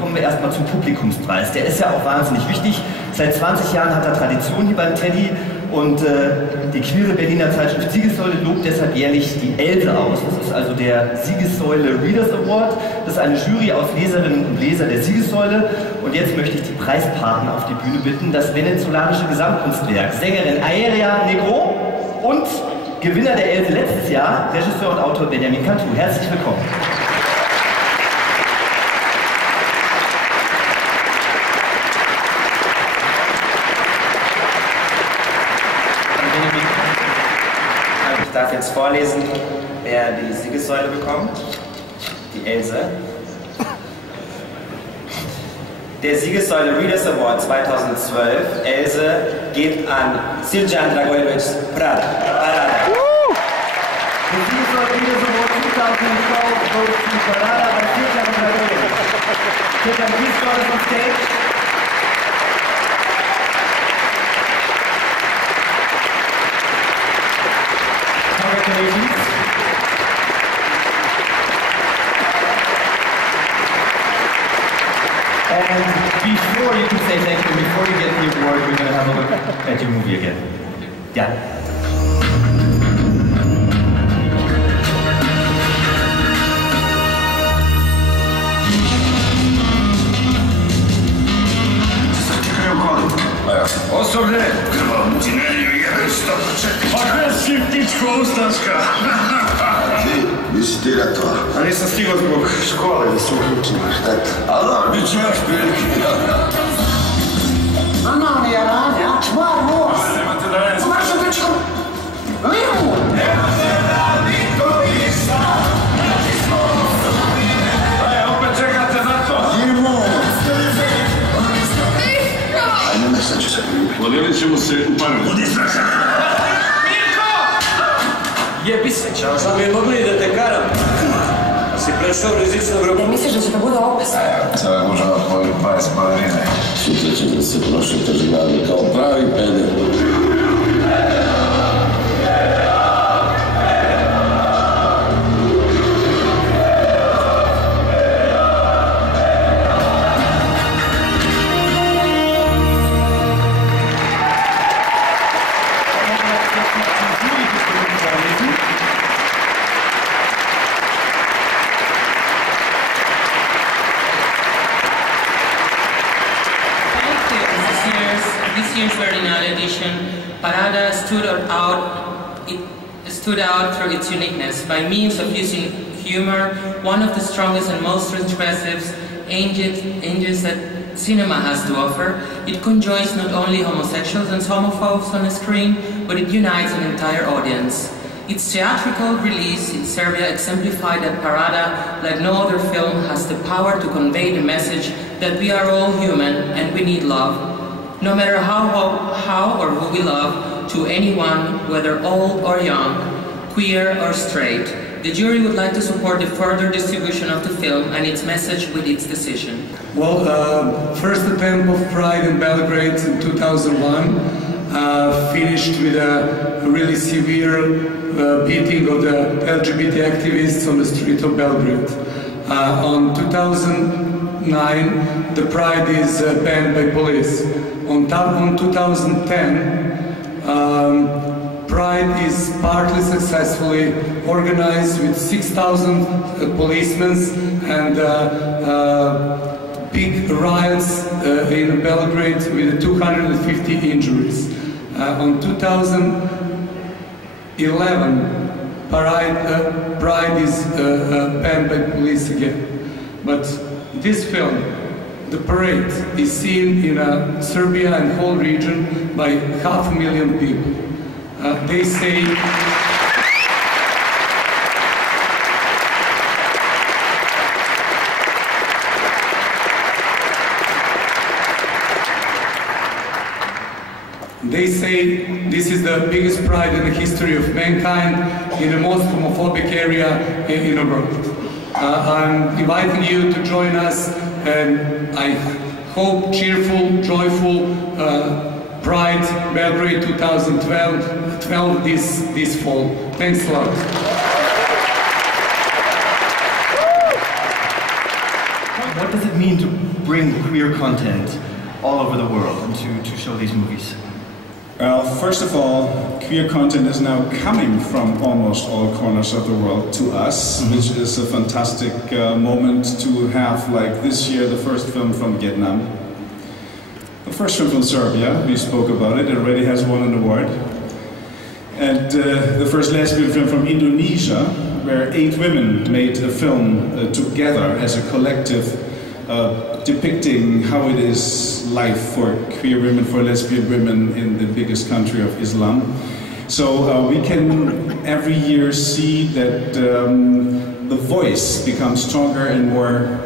Kommen wir erstmal zum Publikumspreis. Der ist ja auch wahnsinnig wichtig. Seit 20 Jahren hat er Tradition hier beim Teddy und die queere Berliner Zeitschrift Siegessäule lobt deshalb jährlich die Else aus. Das ist also der Siegessäule Readers Award. Das ist eine Jury aus Leserinnen und Lesern der Siegessäule. Und jetzt möchte ich die Preispartner auf die Bühne bitten. Das venezolanische Gesamtkunstwerk, Sängerin Aérea Negro und Gewinner der Else letztes Jahr, Regisseur und Autor Benjamin Cantu. Herzlich willkommen. Ich darf jetzt vorlesen, wer die Siegessäule bekommt. Die Else. Der Siegessäule Readers Award 2012, Else, geht an Siljan Dragojevic Parada. The Siegessäule Readers Award 2012 goes to Parada by Siljan Dragojevic. Siljan, please join us on stage. Congratulations. And before you can say thank you, before you get the award, we're going to have a look at your movie again. Yeah. Osobne! Krwam ti ne jebeš to početi. Pa gdje si ptičko ustaška? Ti, nisi ti rekla. A nisam stigao zbog škole da se uključim. Šteta. A da, bit će još prilike. Ana mi je ranja, čvar nos. Nemate da radi. Zmašao dečko. Limu. Nemate da niko ništa. Opet čekate na to. Limu. Ajde, nešto ću se ljubiti. Podijelit ćemo se u paru. Budi strašan. Mirko! Jebi se, čao, sam mi mogli da te karam. A si prešao rizično grobu. Ne misliš da će to bude opasno? Sada gužava tvojih 20 balerine. Sutra će da se prošeta živali kao pravi peder. This year's Berlinale edition, Parada stood out through its uniqueness by means of using humor, one of the strongest and most transgressive angles that cinema has to offer. It conjoins not only homosexuals and homophobes on the screen, but it unites an entire audience. Its theatrical release in Serbia exemplified that Parada, like no other film, has the power to convey the message that we are all human and we need love. No matter how or who we love, to anyone, whether old or young, queer or straight. The jury would like to support the further distribution of the film and its message with its decision. Well, first attempt of Pride in Belgrade in 2001 finished with a really severe beating of the LGBT activists on the street of Belgrade. On 2009, the Pride is banned by police. On 2010, Pride is partly successfully organized with 6,000 policemen and big riots in Belgrade with 250 injuries. On 2011, Pride is banned by police again. But this film, the parade, is seen in Serbia and whole region by 500,000 people. They say this is the biggest pride in the history of mankind in the most homophobic area in the world. I'm inviting you to join us, and I hope cheerful, joyful Pride Belgrade 2012 this fall. Thanks a lot. What does it mean to bring queer content all over the world and to show these movies? Well, first of all, queer content is now coming from almost all corners of the world to us, which is a fantastic moment to have, like this year, the first film from Vietnam. The first film from Serbia, we spoke about it already has won an award. And the first lesbian film from Indonesia, where 8 women made a film together as a collective, depicting how it is life for queer women, for lesbian women in the biggest country of Islam. So we can every year see that the voice becomes stronger and more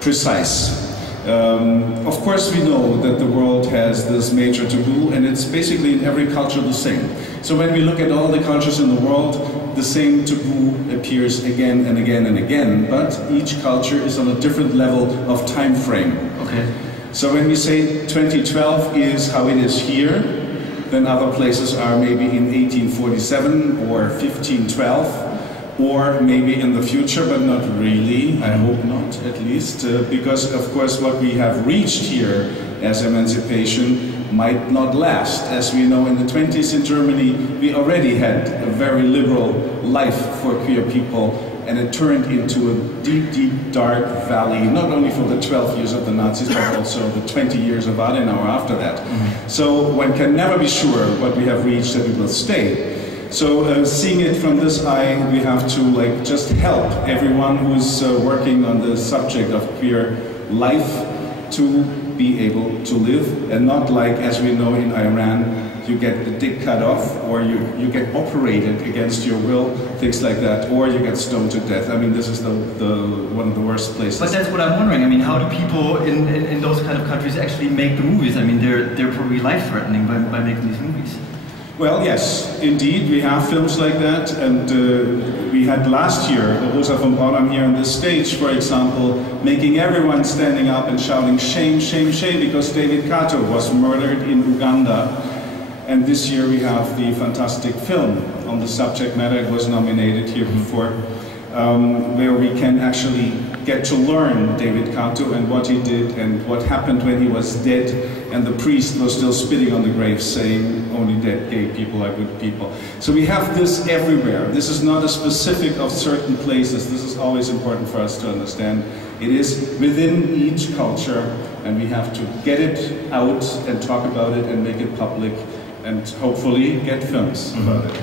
precise. Of course we know that the world has this major taboo, and it's basically in every culture the same. So when we look at all the cultures in the world, the same taboo appears again and again and again, but each culture is on a different level of time frame. Okay. So when we say 2012 is how it is here, then other places are maybe in 1847 or 1512. Or maybe in the future, but not really, I hope not at least, because of course what we have reached here as emancipation might not last. As we know, in the 20s in Germany, we already had a very liberal life for queer people, and it turned into a deep, deep, dark valley, not only for the 12 years of the Nazis, but also the 20 years of Adenauer after that. So one can never be sure what we have reached that it will stay. So seeing it from this eye, we have to just help everyone who's working on the subject of queer life to be able to live, and not like, as we know in Iran, you get the dick cut off, or you get operated against your will, things like that, or you get stoned to death. I mean, this is one of the worst places. But that's what I'm wondering. I mean, how do people in those kind of countries actually make the movies? I mean, they're probably life-threatening by making these movies. Well, yes, indeed, we have films like that, and we had last year, Rosa von Braunheim here on this stage, for example, making everyone standing up and shouting, shame, shame, shame, because David Kato was murdered in Uganda. And this year we have the fantastic film on the subject matter. It was nominated here before, where we can actually get to learn David Kato and what he did and what happened when he was dead, and the priest was still spitting on the grave saying only dead gay people are good people. So we have this everywhere. This is not a specific of certain places. This is always important for us to understand. It is within each culture, and we have to get it out and talk about it and make it public and hopefully get films about it.